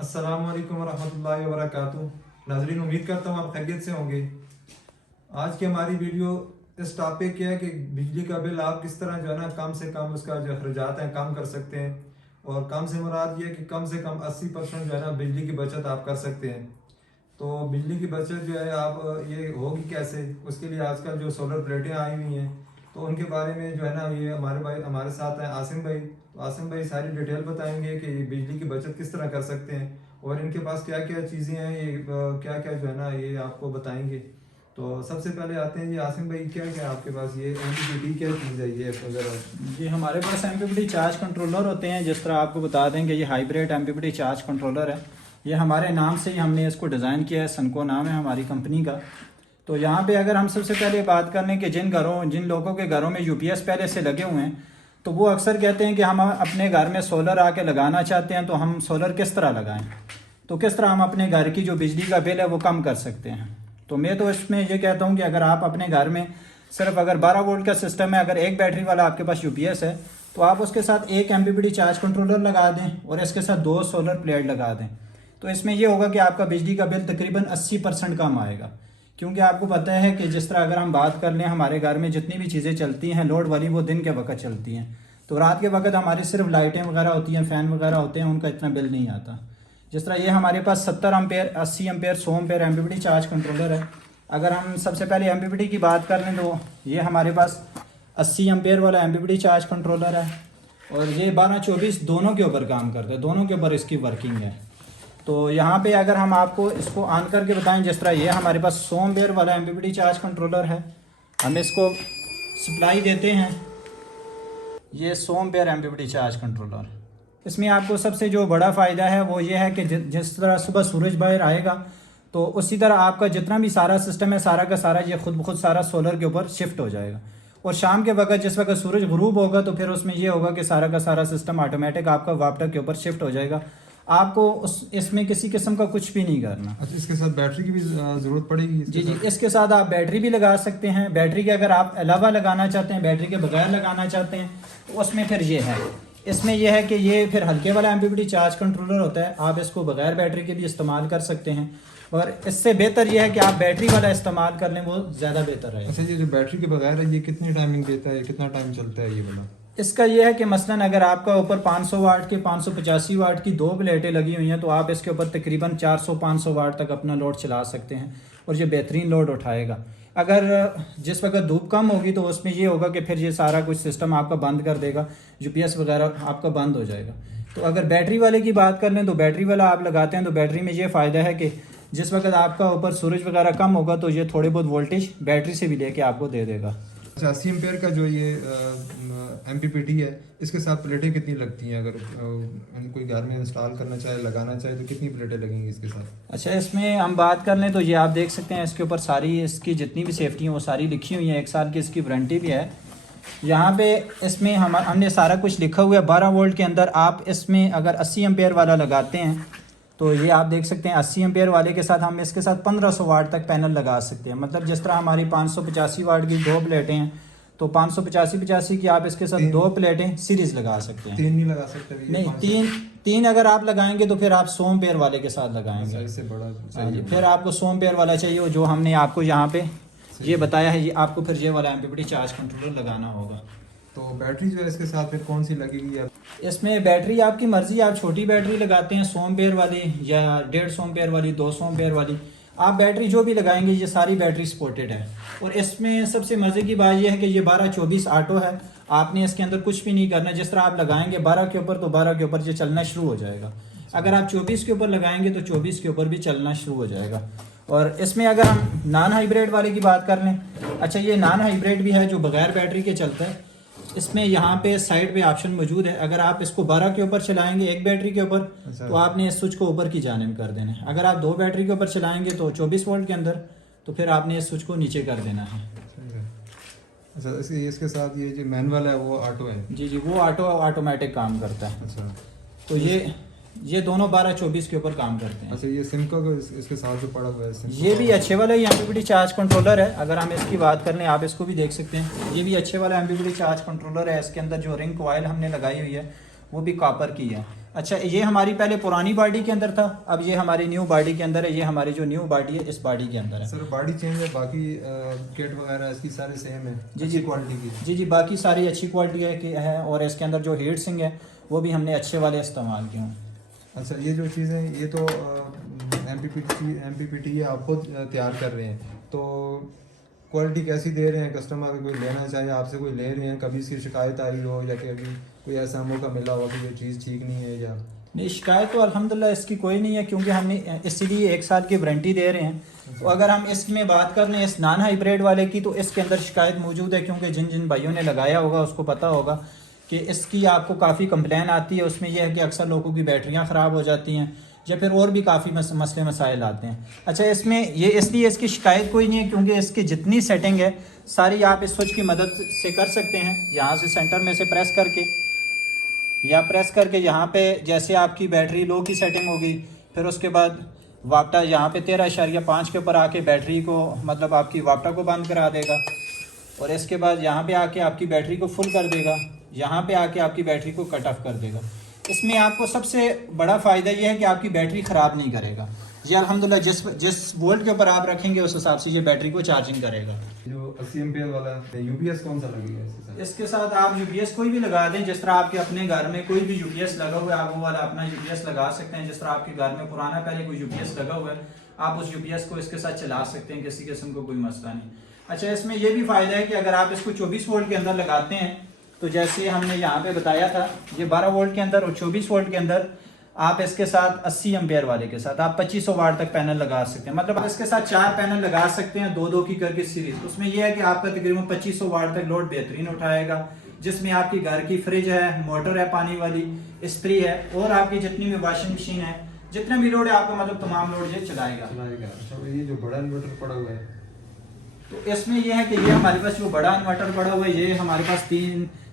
अस्सलाम वालेकुम वरहमतुल्लाहि वबरकातुहू। नाजरीन, उम्मीद करता हूँ आप खैरियत से होंगे। आज की हमारी वीडियो इस टॉपिक की है कि बिजली का बिल आप किस तरह जो है ना कम से कम उसका जो अखराजात हैं कम कर सकते हैं। और कम से मुराद ये है कि कम से कम 80% जो है ना बिजली की बचत आप कर सकते हैं। तो बिजली की बचत जो है आप ये होगी कैसे, उसके लिए आजकल जो सोलर प्लेटें आई हुई हैं तो उनके बारे में जो है ना ये हमारे भाई हमारे साथ हैं आसिम भाई। तो आसिम भाई सारी डिटेल बताएंगे कि बिजली की बचत किस तरह कर सकते हैं और इनके पास क्या क्या चीज़ें हैं, ये क्या क्या जो है ना ये आपको बताएंगे। तो सबसे पहले आते हैं जी आसिम भाई, क्या क्या आपके पास ये एमपीपीटी क्या चीज़ है ये वगैरह। जी हमारे पास एमपीपीटी चार्ज कंट्रोलर होते हैं। जिस तरह आपको बता दें कि ये हाइब्रिड एमपीपीटी चार्ज कंट्रोलर है। ये हमारे नाम से ही हमने इसको डिज़ाइन किया है, सनको नाम है हमारी कंपनी का। तो यहाँ पे अगर हम सबसे पहले बात कर लें कि जिन लोगों के घरों में यूपीएस पहले से लगे हुए हैं तो वो अक्सर कहते हैं कि हम अपने घर में सोलर आके लगाना चाहते हैं, तो हम सोलर किस तरह लगाएं, तो किस तरह हम अपने घर की जो बिजली का बिल है वो कम कर सकते हैं। तो मैं तो इसमें ये कहता हूँ कि अगर आप अपने घर में सिर्फ अगर 12 वोल्ट का सिस्टम है, अगर एक बैटरी वाला आपके पास यूपीएस है तो आप उसके साथ एक एमपीपीटी चार्ज कंट्रोलर लगा दें और इसके साथ 2 सोलर प्लेट लगा दें। तो इसमें यह होगा कि आपका बिजली का बिल तकरीबन 80% कम आएगा। क्योंकि आपको पता है कि जिस तरह अगर हम बात कर लें हमारे घर में जितनी भी चीज़ें चलती हैं लोड वाली वो दिन के वक्त चलती हैं, तो रात के वक्त हमारी सिर्फ लाइटें वगैरह होती हैं, फ़ैन वगैरह होते हैं, उनका इतना बिल नहीं आता। जिस तरह ये हमारे पास 70 ampere 80 ampere 100 ampere MPPT charge controller है। अगर हम सबसे पहले एमपीपीटी की बात कर लें तो ये हमारे पास 80 एम्पेयर वाला एमपीपीटी चार्ज कंट्रोलर है और ये 12-24 दोनों के ऊपर काम करता है, दोनों के ऊपर इसकी वर्किंग है। तो यहाँ पे अगर हम आपको इसको ऑन करके बताएं, जिस तरह ये हमारे पास 100 एम्पेयर वाला एमपीपीटी चार्ज कंट्रोलर है, हम इसको सप्लाई देते हैं। ये 100 एम्पेयर एमपीपीटी चार्ज कंट्रोलर, इसमें आपको सबसे जो बड़ा फ़ायदा है वो ये है कि जिस तरह सुबह सूरज बाहर आएगा तो उसी तरह आपका जितना भी सारा सिस्टम है सारा का सारा ये खुद ब खुद सारा सोलर के ऊपर शिफ्ट हो जाएगा। और शाम के वक्त जिस वक्त सूरज गुरूब होगा तो फिर उसमें ये होगा कि सारा का सारा सिस्टम ऑटोमेटिक आपका वापटर के ऊपर शिफ्ट हो जाएगा। आपको इसमें किसी किस्म का कुछ भी नहीं करना। अच्छा, इसके साथ बैटरी की भी ज़रूरत पड़ेगी? जी जी, इसके साथ आप बैटरी भी लगा सकते हैं। बैटरी के अगर आप अलावा लगाना चाहते हैं, बैटरी के बगैर लगाना चाहते हैं तो उसमें फिर ये है, इसमें यह है कि ये फिर हल्के वाला एमपीपीटी चार्ज कंट्रोलर होता है। आप इसको बगैर बैटरी के भी इस्तेमाल कर सकते हैं और इससे बेहतर यह है कि आप बैटरी वाला इस्तेमाल कर लें, वो ज़्यादा बेहतर है। अच्छा, ये जो बैटरी के बगैर है ये कितनी टाइमिंग देता है, कितना टाइम चलता है ये वाला? इसका यह है कि मसलन अगर आपका ऊपर 500 वाट के 585 वाट की 2 प्लेटें लगी हुई हैं तो आप इसके ऊपर तकरीबन 400-500 वाट तक अपना लोड चला सकते हैं और ये बेहतरीन लोड उठाएगा। अगर जिस वक्त धूप कम होगी तो उसमें ये होगा कि फिर ये सारा कुछ सिस्टम आपका बंद कर देगा, यूपीएस वगैरह आपका बंद हो जाएगा। तो अगर बैटरी वाले की बात कर लें तो बैटरी वाला आप लगाते हैं तो बैटरी में ये फ़ायदा है कि जिस वक्त आपका ऊपर सूरज वगैरह कम होगा तो ये थोड़े बहुत वोल्टेज बैटरी से भी लेके आपको दे देगा। अच्छा, 80 एम्पेयर का जो ये एमपीपीटी है इसके साथ प्लेटें कितनी लगती हैं? अगर कोई घर में इंस्टॉल करना चाहे, लगाना चाहे तो कितनी प्लेटें लगेंगी इसके साथ? अच्छा, इसमें हम बात कर लें तो ये आप देख सकते हैं इसके ऊपर सारी इसकी जितनी भी सेफ्टी हैं वो सारी लिखी हुई हैं। 1 साल की इसकी वारंटी भी है। यहाँ पे इसमें हमने सारा कुछ लिखा हुआ है। 12 वोल्ट के अंदर आप इसमें अगर 80 एम्पेयर वाला लगाते हैं तो ये आप देख सकते हैं 80 एम्पेयर वाले के साथ हम इसके साथ 1500 वाट तक पैनल लगा सकते हैं। मतलब जिस तरह हमारी 585 वाट की 2 प्लेटें हैं तो 585 की आप इसके साथ 2 प्लेटें सीरीज लगा सकते हैं। 3 नहीं लगा सकते? नहीं, तीन अगर आप लगाएंगे तो फिर आप 100 एम्पेयर वाले के साथ लगाएंगे। इससे बड़ा हाँ जी, फिर आपको 100 एम्पेयर वाला चाहिए जो हमने आपको यहाँ पे ये बताया है, ये आपको फिर ये वाला एमपीपीटी चार्ज कंट्रोलर लगाना होगा। तो बैटरी जो है इसके साथ फिर कौन सी लगेगी? इसमें बैटरी आपकी मर्जी, आप छोटी बैटरी लगाते हैं 100 एम्पेयर वाली या 150 एम्पेयर वाली, 200 एम्पेयर वाली, आप बैटरी जो भी लगाएंगे ये सारी बैटरी सपोर्टेड है। और इसमें सबसे मज़े की बात यह है कि ये 12-24 ऑटो है। आपने इसके अंदर कुछ भी नहीं करना। जिस तरह आप लगाएंगे 12 के ऊपर तो 12 के ऊपर ये चलना शुरू हो जाएगा। अगर आप 24 के ऊपर लगाएंगे तो 24 के ऊपर भी चलना शुरू हो जाएगा। और इसमें अगर हम नॉन हाइब्रिड वाले की बात कर लें, अच्छा ये नॉन हाइब्रिड भी है जो बगैर बैटरी के चलता है। इसमें यहाँ पे साइड पे ऑप्शन मौजूद है। अगर आप इसको 12 के ऊपर चलाएंगे एक बैटरी के ऊपर तो आपने इस स्विच को ऊपर की जानिब कर देना है। अगर आप 2 बैटरी के ऊपर चलाएंगे तो 24 वोल्ट के अंदर तो फिर आपने इस स्विच को नीचे कर देना है। अच्छा, इसके साथ ये जो मैनुअल है वो ऑटो है? जी जी, वो ऑटोमेटिक काम करता है। अच्छा, तो ये दोनों 12-24 के ऊपर काम करते हैं। अच्छा, ये सिमका को इसके साथ जो पड़ा हुआ है ये भी अच्छे वाला ही एमपीपीटी चार्ज कंट्रोलर है। अगर हम इसकी बात कर लें आप इसको भी देख सकते हैं, ये भी अच्छे वाला एमपीपीटी चार्ज कंट्रोलर है। इसके अंदर जो रिंग कॉइल हमने लगाई हुई है वो भी कॉपर की है। अच्छा, ये हमारी पहले पुरानी बॉडी के अंदर था, अब ये हमारी न्यू बॉडी के अंदर है। ये हमारी जो न्यू बॉडी है इस बॉडी के अंदर है। सर बॉडी चेंज है, बाकी किट वगैरह इसकी सारे सेम है जी अच्छी जी क्वालिटी की। जी जी, बाकी सारी अच्छी क्वालिटी है और इसके अंदर जो हीट सिंग है वो भी हमने अच्छे वाले इस्तेमाल किए हैं। अच्छा, ये जो चीज़ें ये तो MPPT ये आप खुद तैयार कर रहे हैं, तो क्वालिटी कैसी दे रहे हैं? कस्टमर अगर कोई लेना चाहे आपसे, कोई ले रहे हैं, कभी इसकी शिकायत आई हो या कभी कोई ऐसा मौका मिला हो कि ये चीज़ ठीक नहीं है? या नहीं, शिकायत तो अल्हम्दुलिल्लाह इसकी कोई नहीं है, क्योंकि हमने इसीलिए 1 साल की वारंटी दे रहे हैं। तो अगर हम इसमें बात कर लें इस नॉन हाइब्रिड वाले की, तो इसके अंदर शिकायत मौजूद है, क्योंकि जिन जिन भाइयों ने लगाया होगा उसको पता होगा कि इसकी आपको काफ़ी कंप्लेन आती है। उसमें यह है कि अक्सर लोगों की बैटरियाँ ख़राब हो जाती हैं या फिर और भी काफ़ी मसले मसाइल आते हैं। अच्छा, इसमें ये इसलिए इसकी शिकायत कोई नहीं है, क्योंकि इसकी जितनी सेटिंग है सारी आप इस स्विच की मदद से कर सकते हैं। यहाँ से सेंटर में से प्रेस करके यहाँ पे जैसे आपकी बैटरी लो की सेटिंग होगी, फिर उसके बाद वापटा यहाँ पे 13.5 के ऊपर आके बैटरी को मतलब आपकी वापटा को बंद करा देगा, और इसके बाद यहाँ पे आके आपकी बैटरी को फुल कर देगा, यहाँ पे आके आपकी बैटरी को कट ऑफ कर देगा। इसमें आपको सबसे बड़ा फ़ायदा ये है कि आपकी बैटरी ख़राब नहीं करेगा। ये अल्हम्दुलिल्लाह जिस वोल्ट के ऊपर आप रखेंगे उस हिसाब से ये बैटरी को चार्जिंग करेगा। जो 80 एम्पियर वाला UPS कौन सा लगेगा इसके साथ? इसके साथ आप UPS कोई भी लगा दें, जिस तरह आपके अपने घर में कोई भी UPS लगा हुआ है आप वो वाला अपना UPS लगा सकते हैं। जिस तरह आपके घर में पुराना पहले कोई UPS लगा हुआ है, आप उस UPS को इसके साथ चला सकते हैं, किसी किस्म को कोई मसला नहीं। अच्छा, इसमें यह भी फ़ायदा है कि अगर आप इसको 24 वोल्ट के अंदर लगाते हैं, तो जैसे हमने यहाँ पे बताया था, ये 12 वोल्ट के अंदर और 24 वोल्ट के अंदर आप इसके साथ 80 एम्पियर वाले के साथ आप 2500 वाट तक पैनल लगा सकते हैं। मतलब आप इसके साथ 4 पैनल लगा सकते हैं, 2-2 की करके सीरीज। उसमें यह है कि आपका तकरीबन 2500 वाट तक लोड बेहतरीन उठाएगा, जिसमें आपकी घर की फ्रिज है, मोटर है पानी वाली, इस्त्री है, और आपकी जितनी भी वॉशिंग मशीन है, जितने भी लोड है आपका मतलब तमाम लोड ये चलाएगा। अच्छा, ये जो बड़ा इन्वर्टर पड़ा हुआ है, तो इसमें यह है कि ये हमारे पास जो बड़ा इन्वर्टर पड़ा हुआ है, ये हमारे पास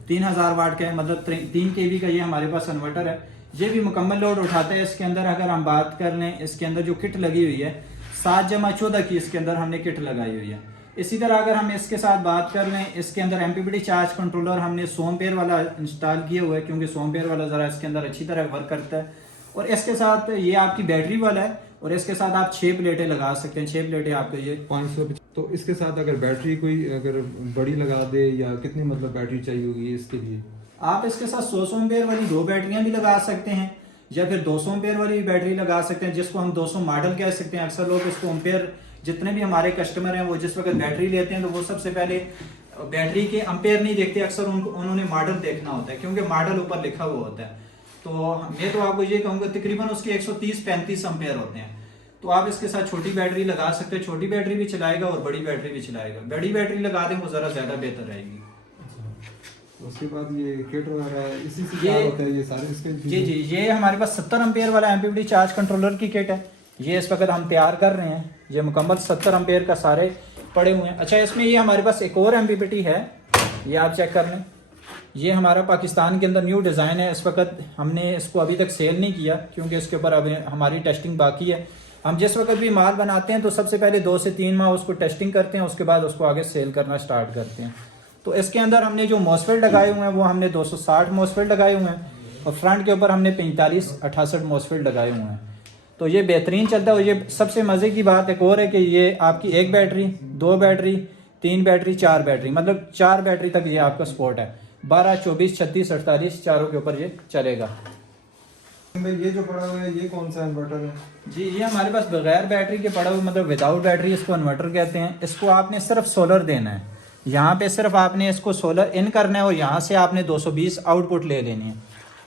3000 वाट का है, मतलब 3 kV का ये हमारे पास इन्वर्टर है। ये भी मुकम्मल लोड उठाता है। इसके अंदर अगर हम बात कर लें, इसके अंदर जो किट लगी हुई है 7/14 की इसके अंदर हमने किट लगाई हुई है। इसी तरह अगर हम इसके साथ बात कर लें, इसके अंदर MPPT चार्ज कंट्रोलर हमने 100 एम्पियर वाला इंस्टॉल किया हुआ है, क्योंकि 100 एम्पियर वाला ज़रा इसके अंदर अच्छी तरह वर्क करता है। और इसके साथ ये आपकी बैटरी वाला है, और इसके साथ आप 6 प्लेटें लगा सकते हैं। 6 प्लेटें आपको ये 500। तो इसके साथ अगर बैटरी कोई अगर बड़ी लगा दे, या कितनी मतलब बैटरी चाहिए होगी इसके लिए? आप इसके साथ 100 एम्पियर वाली 2 बैटरियां भी लगा सकते हैं, या फिर 200 एम्पियर वाली बैटरी लगा सकते हैं, जिसको हम 200 मॉडल कह सकते हैं। अक्सर लोग इसको एम्पियर, जितने भी हमारे कस्टमर हैं वो जिस वक्त बैटरी लेते हैं तो वो सबसे पहले बैटरी के एम्पियर नहीं देखते, अक्सर उन्होंने मॉडल देखना होता है, क्योंकि मॉडल ऊपर लिखा हुआ होता है। तो मैं तो आपको ये कहूँगा तकरीबन उसके 130-35 एम्पियर होते हैं। तो आप इसके साथ छोटी बैटरी लगा सकते हैं, छोटी बैटरी भी चलाएगा और बड़ी बैटरी भी चलाएगा। बड़ी बैटरी लगा दें वो ज़रा ज़्यादा बेहतर रहेगी। उसके बाद ये किट वगैरह इसी से क्या होता है? ये सारे इसके जी जी, ये हमारे पास 70 एम्पियर वाला MPPT चार्ज कंट्रोलर की किट है। ये इस वक्त हम तैयार कर रहे हैं, ये मुकम्मल 70 एम्पियर का सारे पड़े हुए हैं। अच्छा, इसमें ये हमारे पास एक और MPPT है, ये आप चेक कर लें। ये हमारा पाकिस्तान के अंदर न्यू डिज़ाइन है। इस वक्त हमने इसको अभी तक सेल नहीं किया, क्योंकि इसके ऊपर अभी हमारी टेस्टिंग बाकी है। हम जिस वक्त भी माल बनाते हैं तो सबसे पहले 2 से 3 माह उसको टेस्टिंग करते हैं, उसके बाद उसको आगे सेल करना स्टार्ट करते हैं। तो इसके अंदर हमने जो मॉसफेट लगाए हुए हैं वो हमने 260 मॉसफेट लगाए हुए हैं, और फ्रंट के ऊपर हमने 45-68 मॉसफेट लगाए हुए हैं। तो ये बेहतरीन चलता है। और ये सबसे मज़े की बात एक और है कि ये आपकी 1 बैटरी, 2 बैटरी, 3 बैटरी, 4 बैटरी, मतलब 4 बैटरी तक ये आपका सपोर्ट है। 12, 24, 36, 48 चारों के ऊपर ये चलेगा। ये जो पड़ा हुआ है ये कौन सा इन्वर्टर है? जी, ये हमारे पास बगैर बैटरी के पड़ा हुआ, मतलब विदाउट बैटरी, इसको इन्वर्टर कहते हैं। इसको आपने सिर्फ सोलर देना है, यहाँ पे सिर्फ आपने इसको सोलर इन करना है, और यहाँ से आपने 220 आउटपुट ले लेनी है।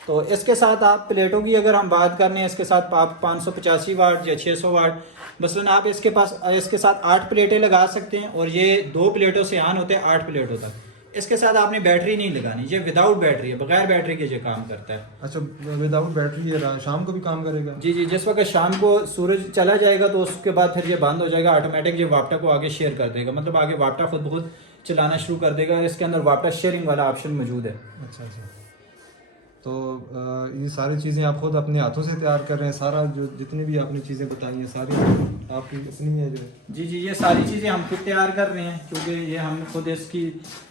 तो इसके साथ आप प्लेटों की अगर हम बात करने हैं, इसके साथ आप 585 वाट या 600 वाट मसलन आप इसके साथ 8 प्लेटें लगा सकते हैं, और ये 2 प्लेटों से ऑन होते हैं 8 प्लेटों तक। इसके साथ आपने बैटरी नहीं लगानी, ये विदाउट बैटरी है, बगैर बैटरी के ये काम करता है। अच्छा, विदाउट बैटरी है, शाम को भी काम करेगा? जी जी, जिस वक्त शाम को सूरज चला जाएगा तो उसके बाद फिर ये बंद हो जाएगा, ऑटोमेटिक ये वापटा को आगे शेयर कर देगा, मतलब आगे वापटा खुद ब खुद चलाना शुरू कर देगा। इसके अंदर वापटा शेयरिंग वाला ऑप्शन मौजूद है। अच्छा अच्छा। तो ये सारी चीज़ें आप खुद अपने हाथों से तैयार कर रहे हैं, सारा जो जितनी भी आपने चीज़ें बताई हैं सारी आपकी अपनी है जो? जी जी, ये सारी चीज़ें हम खुद तैयार कर रहे हैं, क्योंकि ये हम खुद इसकी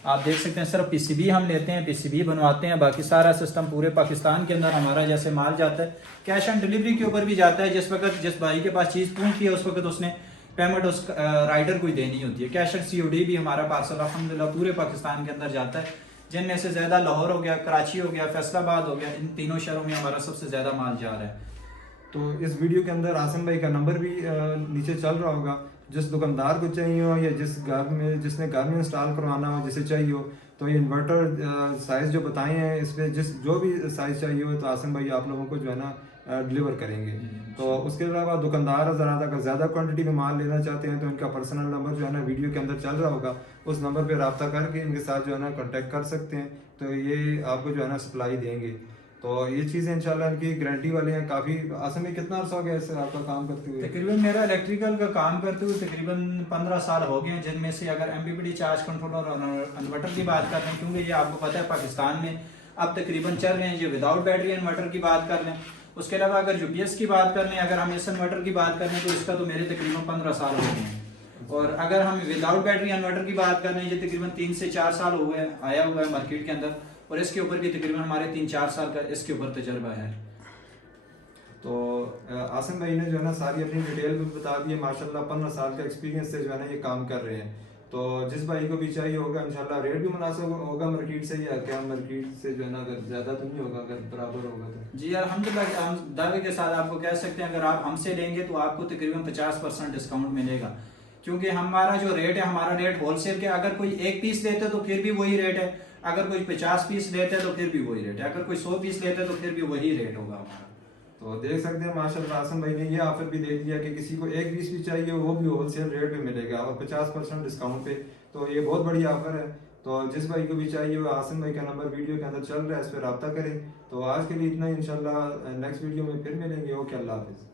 आप देख सकते हैं सिर्फ पीसीबी हम लेते हैं, पीसीबी बनवाते हैं, बाकी सारा सिस्टम पूरे पाकिस्तान के अंदर हमारा जैसे माल जाता है कैश ऑन डिलीवरी के ऊपर भी जाता है। जिस वक्त जिस भाई के पास चीज़ पहुंचती है उस वक्त उसने पेमेंट उस राइडर को ही देनी होती है। कैश ऑन सीओडी भी हमारा पार्सल अल्हम्दुलिल्लाह पूरे पाकिस्तान के अंदर जाता है, जिनमें से ज़्यादा लाहौर हो गया, कराची हो गया, फैसलाबाद हो गया, इन तीनों शहरों में हमारा सबसे ज़्यादा माल जा रहा है। तो इस वीडियो के अंदर आसिम भाई का नंबर भी नीचे चल रहा होगा, जिस दुकानदार को चाहिए हो या जिसने घर में इंस्टॉल करवाना हो, जिसे चाहिए हो, तो ये इन्वर्टर साइज़ जो बताए हैं इस पर जो भी साइज़ चाहिए हो तो आसिम भाई आप लोगों को जो है ना डिलीवर करेंगे। तो उसके अलावा दुकानदार अगर ज़्यादा क्वांटिटी में माल लेना चाहते हैं तो इनका पर्सनल नंबर जो है ना वीडियो के अंदर चल रहा होगा, उस नंबर पर रब्ता करके इनके साथ जो है ना कॉन्टेक्ट कर सकते हैं, तो ये आपको जो है ना सप्लाई देंगे। तो ये चीज़ें इंशाल्लाह इनकी गारंटी वाले हैं। काफ़ी आसिम में कितना अर्सा हो गया इससे आपका काम करते हुए? तकरीबन मेरा इलेक्ट्रिकल का काम करते हुए तकरीबन 15 साल हो गए हैं, जिनमें से अगर एमपीपीटी चार्ज कंट्रोलर और इन्वर्टर की बात कर लें, क्योंकि ये आपको पता है पाकिस्तान में अब तकरीबन चल रहे हैं ये विदाउट बैटरी इन्वर्टर की बात कर लें। उसके अलावा अगर यूपीएस की बात कर लें, अगर हम इस इन्वर्टर की बात कर लें तो इसका तो मेरे तकरीबन 15 साल हो गए हैं। और अगर हम विदाउट बैटरी इन्वर्टर की बात कर लें, ये तकरीबन 3 से 4 साल हुए आया हुआ है मार्केट के अंदर, और इसके ऊपर भी तकरीबन हमारे 3-4 साल का इसके ऊपर तजर्बा है। तो आसिम भाई ने जो है ना सारी अपनी डिटेल भी बता दी है, माशाल्लाह 15 साल का एक्सपीरियंस से जो है ना ये काम कर रहे हैं। तो जिस भाई को भी चाहिए होगा इंशाल्लाह रेट भी मुनासिब होगा मार्केट से, या क्या मार्केट से जो है ना अगर ज़्यादा तो नहीं होगा, अगर बराबर होगा तो? जी अल्हम्दुलिल्लाह, हम दावे के साथ आपको कह सकते हैं अगर आप हमसे लेंगे तो आपको तकरीबन 50% डिस्काउंट मिलेगा, क्योंकि हमारा जो रेट है हमारा रेट होलसेल के, अगर कोई 1 पीस लेते तो फिर भी वही रेट है, अगर कोई 50 पीस लेते हैं तो फिर भी वही रेट है, अगर कोई 100 पीस लेते हैं तो फिर भी वही रेट होगा हमारा। तो देख सकते हैं माशाल्लाह आसिम भाई ने ये ऑफर भी दे दिया कि किसी को 1 पीस भी चाहिए वो भी होलसेल रेट पे मिलेगा और 50% डिस्काउंट पे। तो ये बहुत बड़ी ऑफर है। तो जिस भाई को भी चाहिए वो आसिम भाई का नंबर वीडियो के अंदर चल रहा है, इस पर रब्ता करें। तो आज के लिए इतना ही, इंशाल्लाह नेक्स्ट वीडियो में फिर मिलेंगे। ओके, अल्लाह हाफिज़।